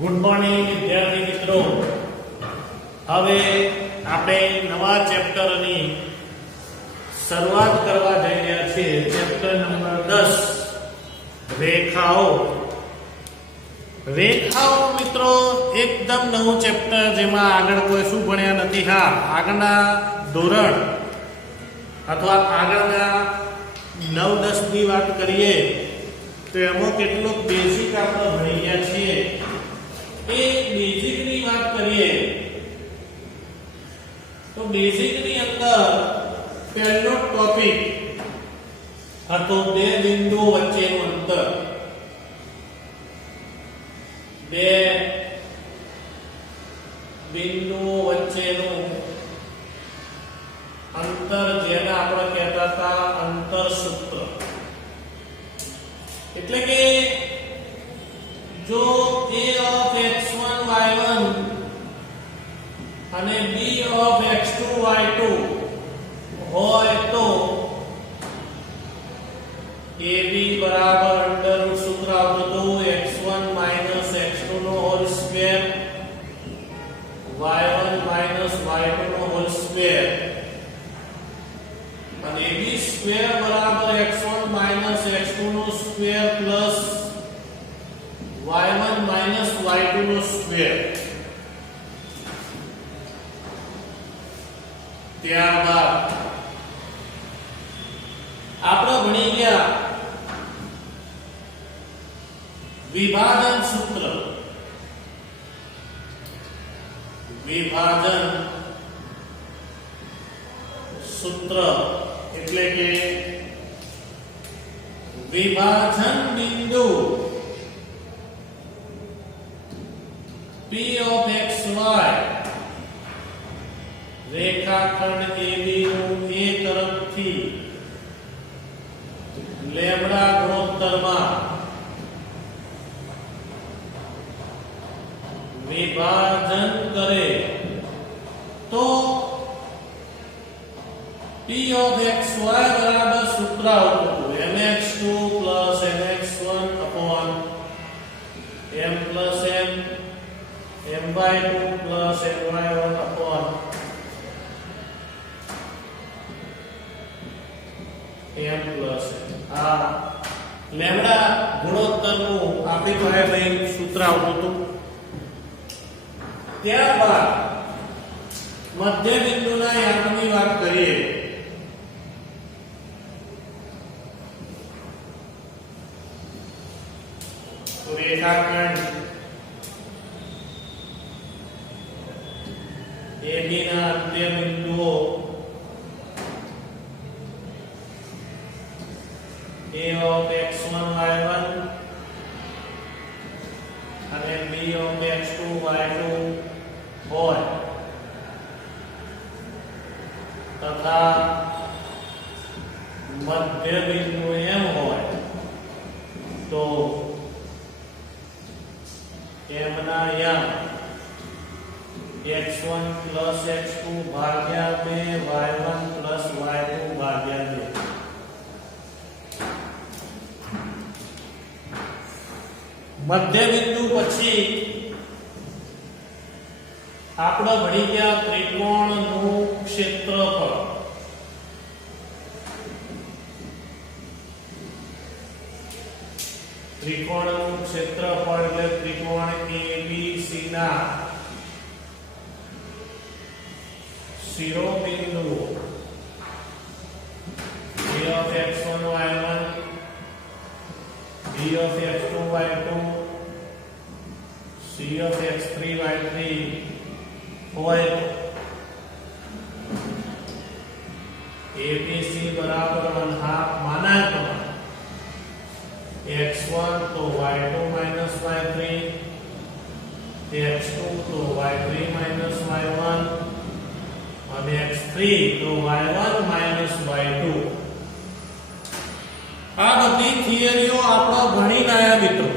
Good morning વિદ્યાર્થી મિત્રો. હવે આપણે નવા ચેપ્ટરની શરૂઆત કરવા જઈ રહ્યા છીએ. ચેપ્ટર નંબર 10 રેખાઓ. રેખાઓ મિત્રો એકદમ નવું ચેપ્ટર, જેમાં આગળ કોઈ શું ભણ્યા નથી. હા, આગળના ધોરણ અથવા આગળના 9-10 ની વાત કરીએ તો એમાં કેટલું બેઝિક આપણે ભણી ગયા છીએ. એ બેઝિક ની વાત કરીએ તો બેઝિક ની અંદર પહેલો ટોપિક હતો બે બિંદુઓ વચ્ચેનું અંતર. બે બિંદુઓ વચ્ચેનું અંતર, જેને આપણે કહેતા હતા અંતર સૂત્ર. એટલે કે જો a of x1 y1 અને b of x2 y2 હોય તો ab બરાબર અંડર રૂટ સૂત્ર આવતું હતું x1 x2 નો હોલ સ્ક્વેર y1 y2 નો હોલ સ્ક્વેર, અને ab સ્ક્વેર બરાબર x1 x2 નો સ્ક્વેર પ્લસ y1 y2 નો સ્ક્વેર. ત્યારબાદ આપણે ભણી ગયા વિભાજન સૂત્ર. વિભાજન સૂત્ર એટલે કે વિભાજન બિંદુ P of xy રેખાખંડ AB નું A તરફથી લેમ્બડા ગુણોત્તરમાં વિભાજન કરે તો P of xy બરાબર સૂત્ર આવતું mx2 mx1 upon m plus m my2 plus my1 upon m plus આ લેમ્બડા ગુણોત્તરનું આપણી પાસે ભાઈ સૂત્ર આવતું હતું. ત્યારબાદ મધ્ય બિંદુના યામની વાત કરીએ તો રેખાખંડ AB ના અંત્ય બિંદુઓ A of x1 y1 અને B of x2 y2 હોય તથા મધ્ય બિંદુ M હોય તો M ના યામ x1 plus x2 ભાગ્યા 2 y1 plus y2 ભાગ્યા 2. મધ્ય બિંદુ પછી આપણે ભણી ગયા ત્રિકોણનું ક્ષેત્રફળ. ત્રિકોણનું ક્ષેત્રફળ એટલે ત્રિકોણ ABC ના શિરોબિંદુઓ A of x1 y1 B of x2 y2 C of x3 y3 હોય ABC બરાબર 1/2 માનાંકમાં x1 તો y2 y3, x2 તો y3 y1 અને x3 તો y1 y2. આ બધી થિયરીઓ આપણે ભણી ગયા મિત્રો,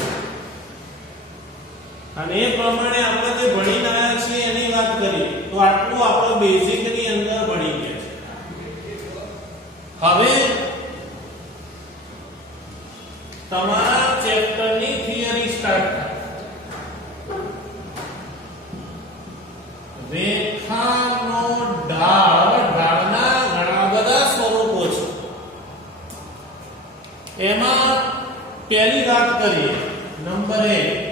અને એ પ્રમાણે આપણે જે ભણી ગયા છીએ એની વાત કરીએ તો આટલું આપણે બેઝિક ની અંદર ભણી ગયા છે. હવે તમારા ચેપ્ટરની થિયરી સ્ટાર્ટ થાય. એમાં પહેલી વાત કરીએ નંબર 1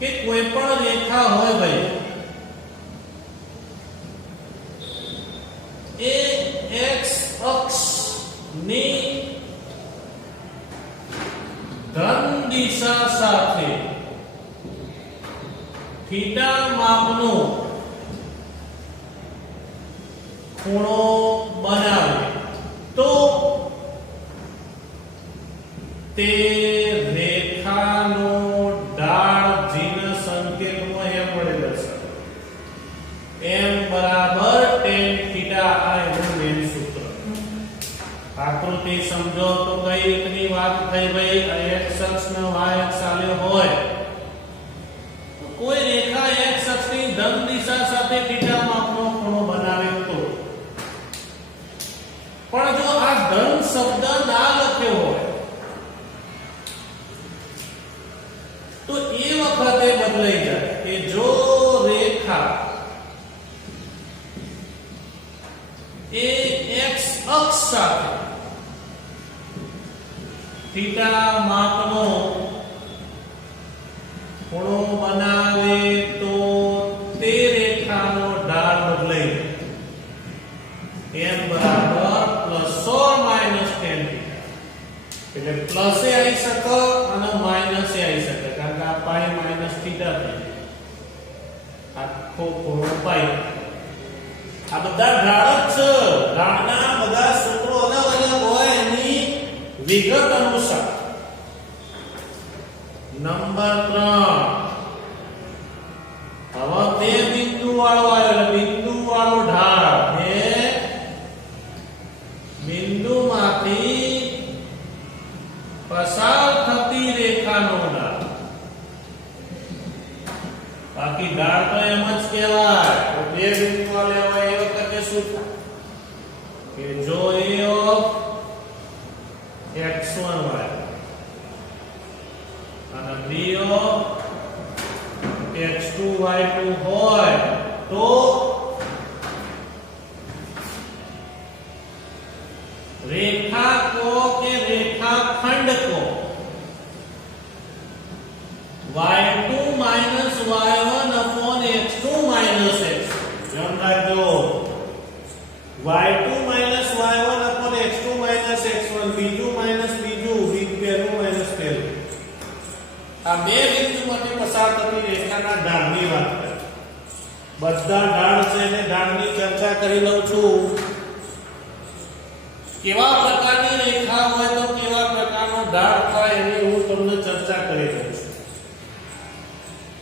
કે કોઈ પણ રેખા હોય ભાઈ એ x અક્ષ ની ધન દિશા સાથે થીટા માપનો ખૂણો બનાવે તો તે રેખાનો ઢાળ જીન સંકેતમાં એમ પડેલો છે m બરાબર tan થીટા આ એનું મેન સૂત્ર આકૃતિ સમજો તો કઈ રીતની વાત થઈ ભાઈ x અક્ષ ને y અક્ષ આલ્યો હોય તો કોઈ રેખા x અક્ષની ધન દિશા સાથે થીટા માપનો ખૂણો બનાવે તો પણ જો આ ધન શબ્દ ના લખ્યો હોય તો એ વખતે બદલાઈ જાય કે જો રેખા એ x અક્ષ સાથે થીટા માપનો ખૂણો બનાવે તો તે રેખાનો ઢાળ બદલાઈ જાય m બરાબર પ્લસ ઓર માઈનસ tan એટલે પ્લસ એ આવી શકે અને માઈનસ એ આવી શકે કારણ કે આ પાઈ માઈનસ થીટા થાય આખો ખૂણો પાઈ આ બધા ઢાળ જ છે ઢાળના બધા સૂત્રો અલગ અલગ હોય એની વિગત અનુસાર નંબર 3 હવે બે બિંદુ વાળો આવ્યો એટલે બિંદુ વાળો ઢાળ એ બિંદુમાંથી પસાર થતી રેખાનો ઢાળ બાકી ઢાળ તો એમ જ કહેવાય તો બે બિંદુ લેવાય એ વખતે શું કે જો a of x1 y અને b of x2 y2 હોય તો रेखा को के रेखाखंड को y2 minus y1 upon x2 minus x ध्यान रखो y2 minus y1 upon x2 minus x1 બીજું માઈનસ બીજું પહેલું માઈનસ પહેલું આ બે બિંદુમાંથી પસાર થતી રેખાના ઢાળની વાત કરે બધા ઢાળ છે ને ઢાળની ચર્ચા કરી લઉં છું કેવા પ્રકારની રેખા હોય તો કેવા પ્રકારનો ઢાળ હોય એની હું તમને ચર્ચા કરી રહ્યો છું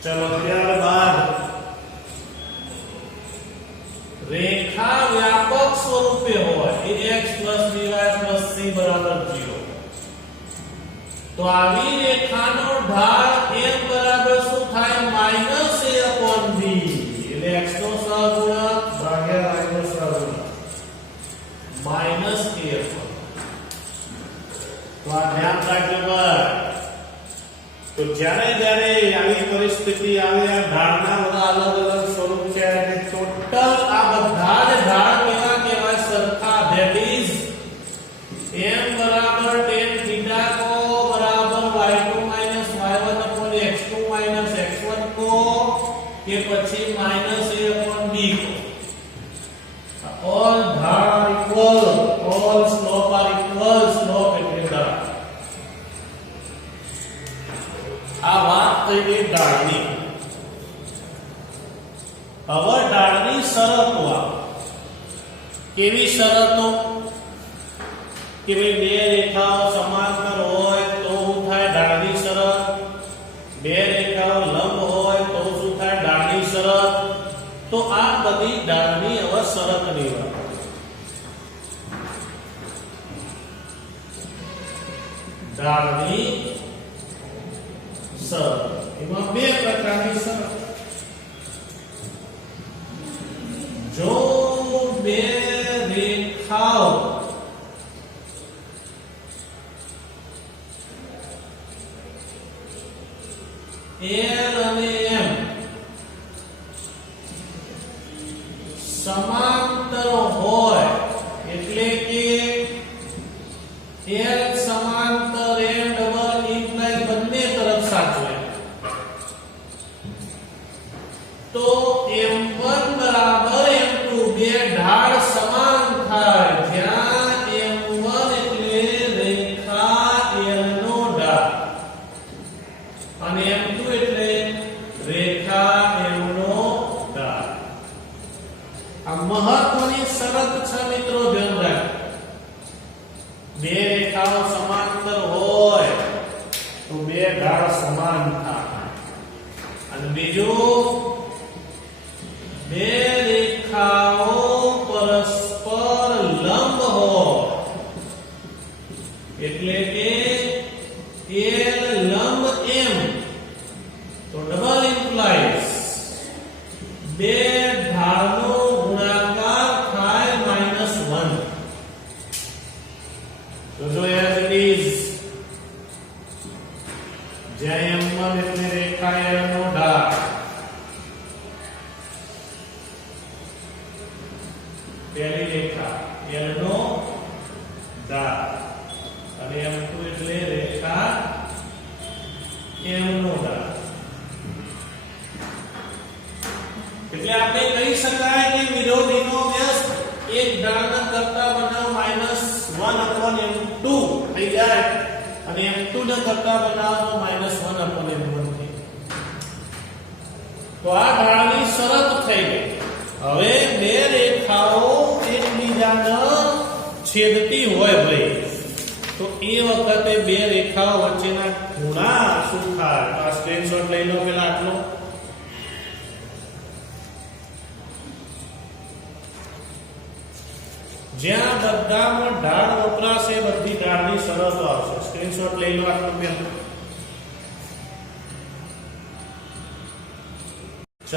ચલો ત્યારબાદ રેખા વ્યાપક સ્વરૂપે હોય એ x + by + c બરાબર 0 તો આવી રેખાનો ઢાળ m બરાબર શું થાય -a/b એટલે x નો સહગુણક ભાગ્યા y નો સહગુણક -a તો આ ધ્યાન રાખજો ભાઈ તો જ્યારે આવી પરિસ્થિતિ આવે આ ઢાળના બધા અલગ અલગ સ્વરૂપ છે એટલે ટોટલ આ બધા જ ઢાળ કેવા કહેવાય સરખા ધેટ ઇઝ m બરાબર tan થીટા કો બરાબર y2 y1 upon x2 x1 को કે પછી -a/b को all ढाल are equal all slope are equal slope એટલે ઢાળ આ વાત થઈ ગઈ ઢાળની હવે ઢાળની શરતો કેવી શરતો કે ભાઈ બે રેખાઓ સમાંતર હોય તો શું થાય ઢાળની શરત બે રેખાઓ લંબ હોય તો શું થાય ઢાળની શરત તો આ બધી ઢાળની હવે શરતની વાત ઢાળની શરત એમાં બે પ્રકારની શરત જો બે રેખાઓ L અને M સમાંતર હોય એટલે કે L બે રેખાઓ સમાંતર હોય તો બે ઢાળ સમાન થાય અને બીજું બે રેખાઓ પરસ્પર લંબ હોય એટલે કે L લંબ M તો ડબલ ઇમ્પ્લાઇઝ બે ઢાળનો ગુણાકાર થાય -1 તો જો એઝ ઇટ ઇઝ જ્યાં M1 એટલે રેખા L નો ઢાળ પહેલી રેખા L નો ઢાળ અને M2 એટલે રેખા M નો ઢાળ એટલે આપણે કહી શકાય કે વિરોધીનો વ્યસ્ત એક ઢાળના કરતા બનાવ -1/m2 થઈ જાય અને m2 ના કરતા બનાવ -1/m1 થઈ તો આ ઢાળની શરત થઈ ગઈ હવે બે રેખાઓ એકબીજાને છેદતી હોય ભાઈ તો એ વખતે બે રેખાઓ વચ્ચેના ખૂણા શું થાય આ સ્ક્રીનશોટ લઈ લો પેલા આટલો જ્યાં બધામાં ઢાળ વપરાશે બધી ઢાળની શરતો આવશે સ્ક્રીનશોટ લઈ લો આટલો પહેલા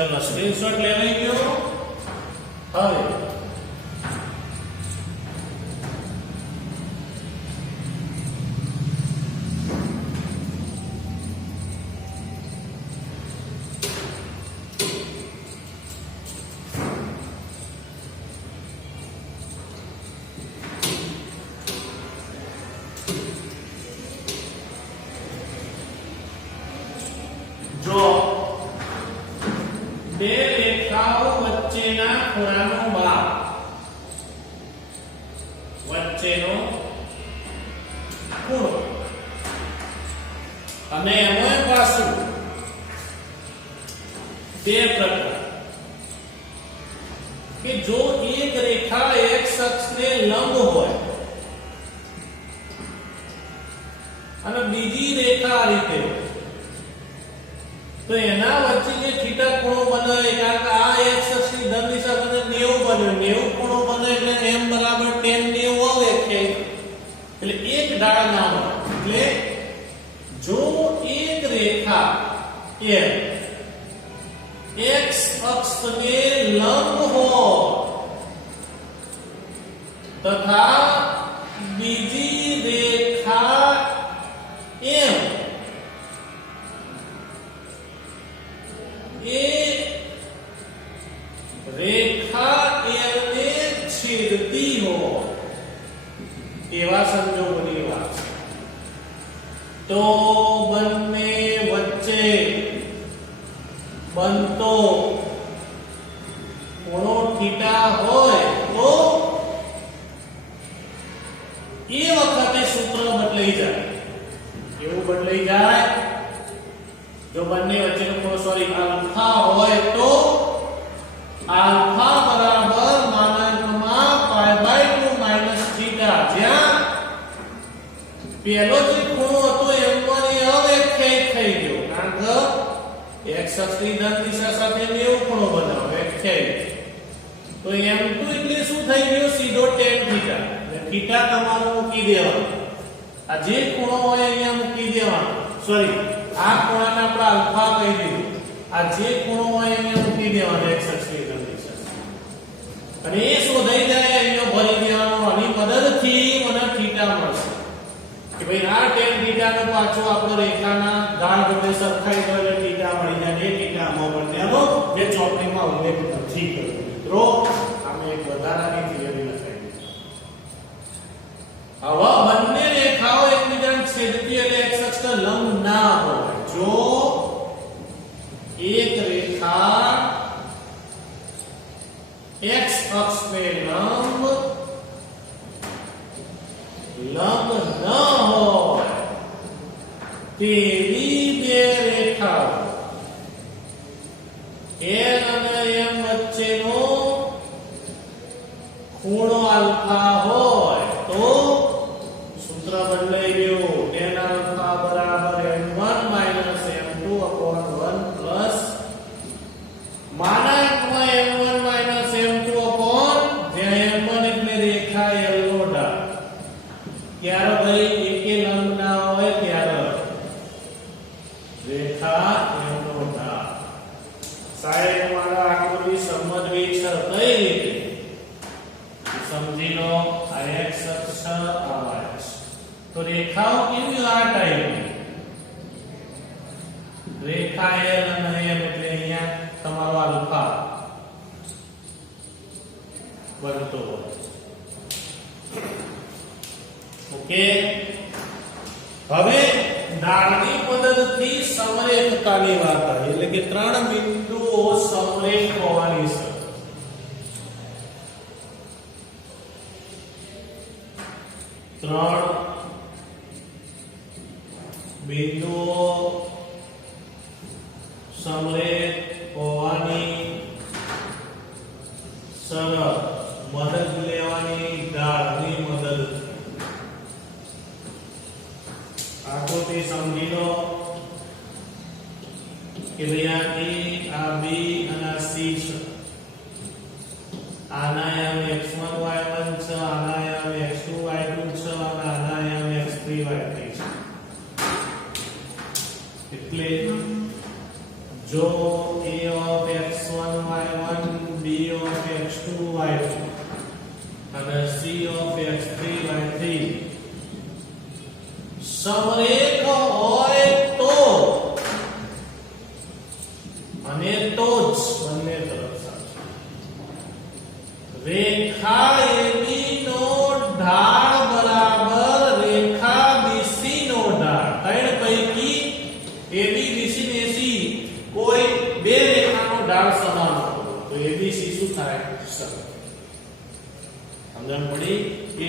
ચલો સ્ક્રીનશોટ લેવાઈ ગયો હવે જો બે રેખાઓ વચ્ચેના ખૂણાનો માપ વચ્ચેનો ખૂણો અને એનો પાછું બે પ્રકાર કે જો એક રેખા એક અક્ષને લંબ હોય અને બીજી રેખા આ રીતે હોય તો એના વચ્ચે જે થીટા ખૂણો બને કારણ કે આ x અક્ષની ધન દિશા બને 90 બને 90 ખૂણો બને એટલે m બરાબર tan 90 આવે કે એટલે એક ઢાળ ના હોય એટલે જો એક રેખા m x અક્ષને લંબ હોય તથા બીજી રેખા m એ રેખા L ને છેદતી હોય એવા સંજોગોની વાત છે તો બંને વચ્ચે બનતો ખૂણો થીટા હોય તો એ વખતે સૂત્ર બદલાઈ જાય એવું બદલાઈ જાય જો બંને વચ્ચેનો ખૂણો આલ્ફા હોય તો આલ્ફા બરાબર π/2 - થીટા જ્યાં પહેલો જે ખૂણો હતો m1 એ અવ્યાખ્યાયિત થઈ ગયો કારણ કે x અક્ષની ધન દિશા સાથે 90 ખૂણો બનાવો વ્યાખ્યાયિત તો m2 એટલે શું થઈ ગયો સીધો tan થીટા એટલે થીટા તમારું મૂકી દેવાનું આ જે ખૂણો હોય અહીંયા મૂકી દેવાનો આ ખૂણાને આપણે આલ્ફા કહી દીધું આ જે ખૂણો હોય અહીંયા મૂકી દેવાનો x અક્ષની ધન દિશા અને એ શોધાઈ જાય અહીંયા ભરી દેવાનો આની મદદથી મને થીટા મળશે કે ભાઈ આ tan થીટાનો પાછો આપણો રેખાના ઢાળ વડે સરખાઈ દો એટલે થીટા મળી જાય એ થીટામાં બંનેનો જે ચોપડીમાં ઉલ્લેખ નથી કર્યો મિત્રો આમે એક વધારાની થિયરી લખાઈ છે હવે બંને રેખાઓ એકબીજાને છેદતી એટલે x અક્ષ લંબ ના હોય જો એક રેખા x અક્ષને લંબ ન હોય તેવી બે રેખાઓ L અને M વચ્ચેનો ખૂણો આલ્ફા હોય તો ત્યારે ભાઈ એકે લંબ ના હોય ત્યારે રેખા એનો ઢાળ. સાહેબ મારા આકૃતિ સમજવી છે કઈ રીતે સમજી લો. આ x અક્ષ આ y અક્ષ. તો રેખાઓ કેવી આ ટાઈપની રેખા L અને M એટલે અહીંયા તમારો આલ્ફા બનતો હોય. ઓકે. હવે ઢાળની મદદથી સમરેખતાની વાત આવી એટલે કે ત્રણ બિંદુઓ સમરેખ હોવાની છે. ત્રણ બિંદુઓ સમરેખ હોવાની શરત મદદ લેવાની ઢાળની મદદ. આકૃતિ સમજી લો કે ભાઈ આ B અને આ C છે. આના આયામ x1 y1 છે, આના આયામ x2 y2 છે અને આના આયામ x3 y3 છે. એટલે જો a of x1 y1 b of x2 y2 અને c of x3 y3 સમરેખ હોય તો અને તો જ બંને તરફ સાચું. રેખા AB નો ઢાળ બરાબર રેખા BC નો ઢાળ. ત્રણ પૈકી AB BC ને AC કોઈ બે રેખાનો ઢાળ સમાન હોય તો ABC શું થાય? સમજણ પડી?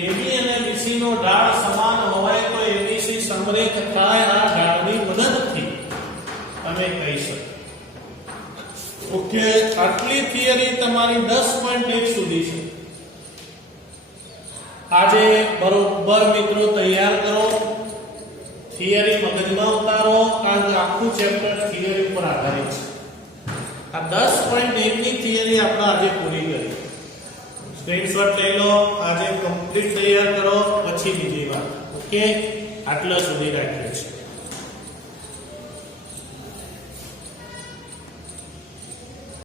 AB અને BC નો ઢાળ સમાન હોય તો ABC સમરેખ થાય આ ઢાળની મદદથી તમે કહી શકો. ઓકે. આટલી થિયરી તમારી 10.1 સુધી છે. આજે બરોબર મિત્રો તૈયાર કરો, થિયરી મગજમાં ઉતારો. આ આખું ચેપ્ટર થિયરી ઉપર આધારિત છે. આ 10.1 ની થિયરી આપણે આજે પૂરી કરી. સ્ક્રીનશોટ લઈ લો, આજે કમ્પ્લીટ તૈયાર કરો પછી બીજી વાત. ઓકે. આટલા સુધી રાખીએ છીએ.